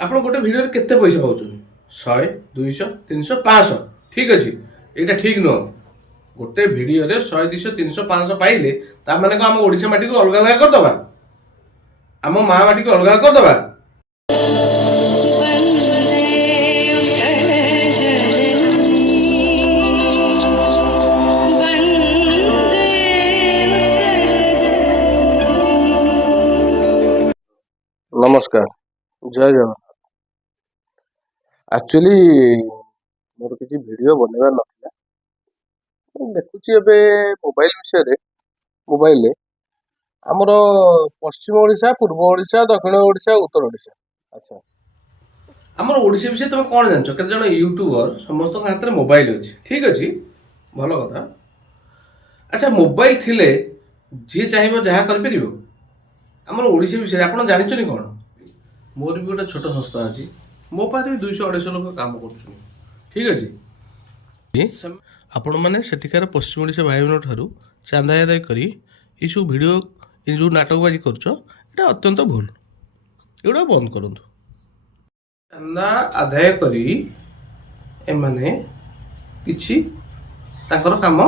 ଆପଣ ଗୋଟେ ଭିଡ଼ିଓରେ କେତେ ପଇସା ପାଉଛନ୍ତି? 100, 200, 300, 500 ଠିକ୍ ଅଛି। ଏଇଟା ଠିକ୍ ନୁହଁ। ଗୋଟେ ଭିଡ଼ିଓରେ 100, 200, 300, 500 ପାଇଲେ ତା ମାନେ କ'ଣ ଆମ ଓଡ଼ିଶା ମାଟିକୁ ଅଲଗା ଅଲଗା କରିଦେବା? ଆମ ମା ମାଟିକୁ ଅଲଗା କରିଦେବା? ନମସ୍କାର, ଜୟ ଜଗନ୍ନାଥ। ଆକ୍ଚୁଆଲି ମୋର କିଛି ଭିଡ଼ିଓ ବନେଇବାର ନଥିଲା। ମୁଁ ଦେଖୁଛି ଏବେ ମୋବାଇଲ ବିଷୟରେ, ମୋବାଇଲରେ ଆମର ପଶ୍ଚିମ ଓଡ଼ିଶା, ପୂର୍ବ ଓଡ଼ିଶା, ଦକ୍ଷିଣ ଓଡ଼ିଶା, ଉତ୍ତର ଓଡ଼ିଶା। ଆଚ୍ଛା, ଆମର ଓଡ଼ିଶା ବିଷୟରେ ତମେ କ'ଣ ଜାଣିଛ? କେତେ ଜଣ ୟୁଟ୍ୟୁବର ସମସ୍ତଙ୍କ ହାତରେ ମୋବାଇଲ ଅଛି, ଠିକ୍ ଅଛି, ଭଲ କଥା। ଆଚ୍ଛା, ମୋବାଇଲ ଥିଲେ ଯିଏ ଚାହିଁବ ଯାହା କରିପାରିବ? ଆମର ଓଡ଼ିଶା ବିଷୟରେ ଆପଣ ଜାଣିଛନ୍ତି କ'ଣ? ମୋର ବି ଗୋଟେ ଛୋଟ ସଂସ୍ଥା ଅଛି, ମୋ ପାଖରେ ବି 200-250 ଲୋକ କାମ କରୁଛନ୍ତି, ଠିକ୍ ଅଛି। ଆପଣମାନେ ସେଠିକାର ପଶ୍ଚିମ ଓଡ଼ିଶା ଭାଇମାନଙ୍କ ଠାରୁ ଚାନ୍ଦା ଆଦାୟ କରି ଏଇସବୁ ଭିଡ଼ିଓ, ଏ ଯେଉଁ ନାଟକବାଜି କରୁଛ, ଏଇଟା ଅତ୍ୟନ୍ତ ଭୁଲ। ଏଗୁଡ଼ା ବନ୍ଦ କରନ୍ତୁ। ଚାନ୍ଦା ଆଦାୟ କରି ଏମାନେ କିଛି ତାଙ୍କର କାମ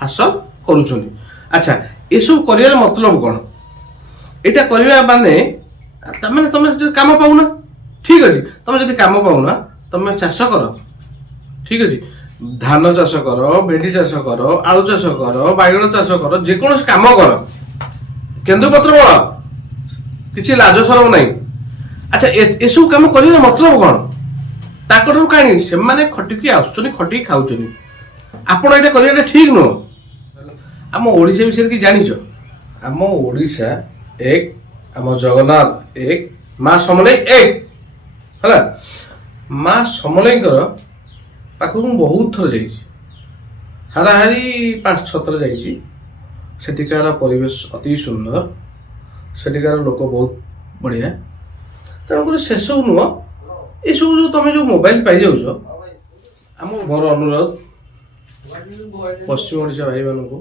ହାସଲ କରୁଛନ୍ତି। ଆଚ୍ଛା, ଏସବୁ କରିବାର ମତଲବ କ'ଣ? ଏଇଟା କରିବା ମାନେ ତମେ ଯଦି କାମ ପାଉନା, ଠିକ୍ ଅଛି, ତମେ ଯଦି କାମ ପାଉନା ତମେ ଚାଷ କର, ଠିକ୍ ଅଛି, ଧାନ ଚାଷ କର, ଭେଣ୍ଡି ଚାଷ କର, ଆଳୁ ଚାଷ କର, ବାଇଗଣ ଚାଷ କର, ଯେକୌଣସି କାମ କର, କେନ୍ଦୁପତ୍ର ବଳ, କିଛି ଲାଜ ସରମ ନାହିଁ। ଆଚ୍ଛା, ଏସବୁ କାମ କରିବାର ମତଲବ କ'ଣ? ତାଙ୍କଠାରୁ କାହିଁକି? ସେମାନେ ଖଟିକି ଆସୁଛନ୍ତି, ଖଟିକି ଖାଉଛନ୍ତି। ଆପଣ ଏଇଟା କରିବାଟା ଠିକ୍ ନୁହଁ। ଆମ ଓଡ଼ିଶା ବିଷୟରେ କି ଜାଣିଛ? ଆମ ଓଡ଼ିଶା ଏକ, ଆମ ଜଗନ୍ନାଥ ଏକ, ମା ସମଲେଇ ଏକ, ହେଲା। ମା ସମଲେଇଙ୍କର ପାଖକୁ ମୁଁ ବହୁତ ଥର ଯାଇଛି, ହାରାହାରି 5-6 ଥର ଯାଇଛି। ସେଠିକାର ପରିବେଶ ଅତି ସୁନ୍ଦର, ସେଠିକାର ଲୋକ ବହୁତ ବଢ଼ିଆ। ତେଣୁକରି ସେସବୁ ନୁହଁ, ଏସବୁ ଯେଉଁ ତମେ ଯେଉଁ ମୋବାଇଲ ପାଇଯାଉଛ, ମୋର ଅନୁରୋଧ ପଶ୍ଚିମ ଓଡ଼ିଶା ଭାଇମାନଙ୍କୁ,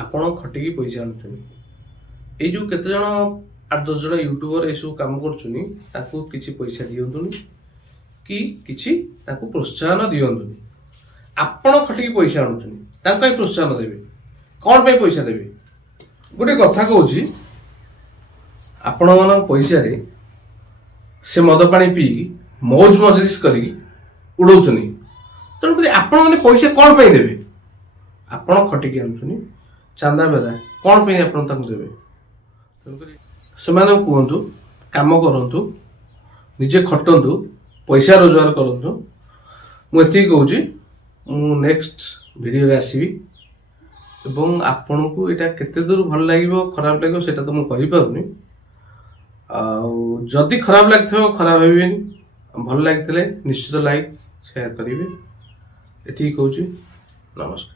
ଆପଣ ଖଟିକି ପଇସା ଆଣୁଛନ୍ତି। ଏଇ ଯେଉଁ କେତେ ଜଣ 8-10 ଜଣ ୟୁଟ୍ୟୁବର ଏସବୁ କାମ କରୁଛନ୍ତି, ତାକୁ କିଛି ପଇସା ଦିଅନ୍ତୁନି କି କିଛି ତାକୁ ପ୍ରୋତ୍ସାହନ ଦିଅନ୍ତୁନି। ଆପଣ ଖଟିକି ପଇସା ଆଣୁଛନ୍ତି, ତାଙ୍କ ପାଇଁ ପ୍ରୋତ୍ସାହନ ଦେବେ? କ'ଣ ପାଇଁ ପଇସା ଦେବେ? ଗୋଟେ କଥା କହୁଛି, ଆପଣମାନଙ୍କ ପଇସାରେ ସେ ମଦ ପାଣି ପିଇକି ମୌଜ ମଜଲିସ୍ କରିକି ଉଡ଼ଉଛନ୍ତି। ତେଣୁକରି ଆପଣମାନେ ପଇସା କ'ଣ ପାଇଁ ଦେବେ? ଆପଣ ଖଟିକି ଆଣୁଛନ୍ତି, ଚାନ୍ଦା ବେଦା କ'ଣ ପାଇଁ ଆପଣ ତାଙ୍କୁ ଦେବେ? ତେଣୁକରି ସେମାନଙ୍କୁ କୁହନ୍ତୁ, କାମ କରନ୍ତୁ, ନିଜେ ଖଟନ୍ତୁ, ପଇସା ରୋଜଗାର କରନ୍ତୁ। ମୁଁ ଏତିକି କହୁଛି। ମୁଁ ନେକ୍ସଟ ଭିଡ଼ିଓରେ ଆସିବି ଏବଂ ଆପଣଙ୍କୁ ଏଇଟା କେତେ ଦୂର ଭଲ ଲାଗିବ, ଖରାପ ଲାଗିବ, ସେଇଟା ତ ମୁଁ କହିପାରୁନି। ଆଉ ଯଦି ଖରାପ ଲାଗିଥିବ ଖରାପ ଭାବିବେନି, ଭଲ ଲାଗିଥିଲେ ନିଶ୍ଚିତ ଲାଇକ୍ ସେୟାର କରିବେ। ଏତିକି କହୁଛି। ନମସ୍କାର।